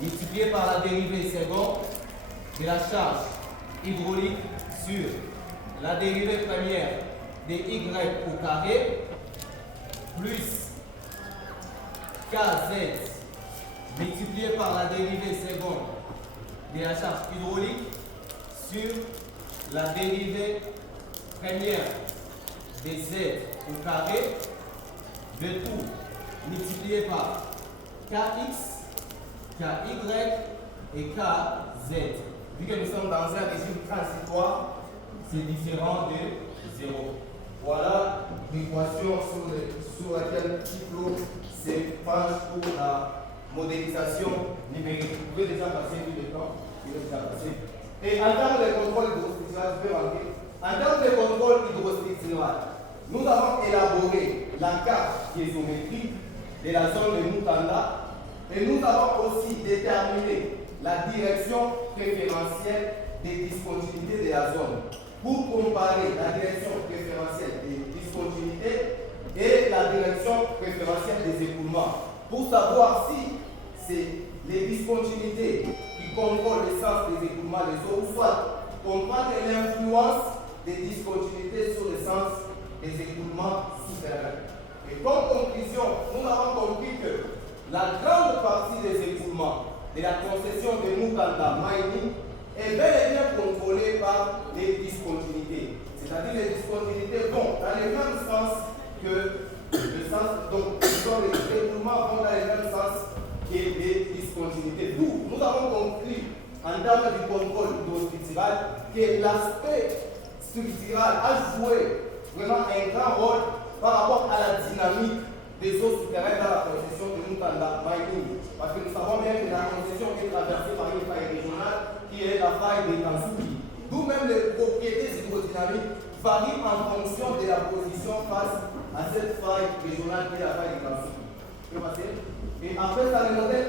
multiplié par la dérivée seconde de la charge hydraulique sur la dérivée première de y au carré plus kz multiplié par la dérivée seconde de la charge hydraulique sur la dérivée première de z au carré de tout multiplié par kx, ky et kz. Vu que nous sommes dans un régime transitoire, c'est différent de 0. Voilà l'équation sur laquelle Tycho se penche pour la modélisation numérique. Vous pouvez déjà passer vu le temps, il est déjà passé. Et en termes de contrôle hydrostructural, je vais rentrer. En termes de contrôle hydrostructural, nous avons élaboré la carte piézométrique de la zone de Mutanda et nous avons aussi déterminé la direction préférentielle des discontinuités de la zone pour comparer la direction préférentielle des discontinuités et la direction préférentielle des écoulements pour savoir si c'est les discontinuités qui contrôlent le sens des écoulements des eaux ou soit comprendre l'influence des discontinuités sur le sens des écoulements supérieurs. Et comme conclusion, nous avons compris que la grande partie des écoulements de la concession de Mutanda Mining est bel et bien contrôlée par les discontinuités. C'est-à-dire les discontinuités vont dans le même sens que le sens, donc les écoulements vont dans le même sens que les discontinuités. D'où nous avons compris en termes du contrôle hydrostructural que l'aspect structural a joué vraiment un grand rôle par rapport à la dynamique des eaux souterraines dans la concession de Mutanda Mining. Parce que nous savons bien que la concession est traversée par une faille régionale qui est la faille de Kansuki. D'où même les propriétés hydrodynamiques varient en fonction de la position face à cette faille régionale qui est la faille de Kansuki. Et après ça, le modèle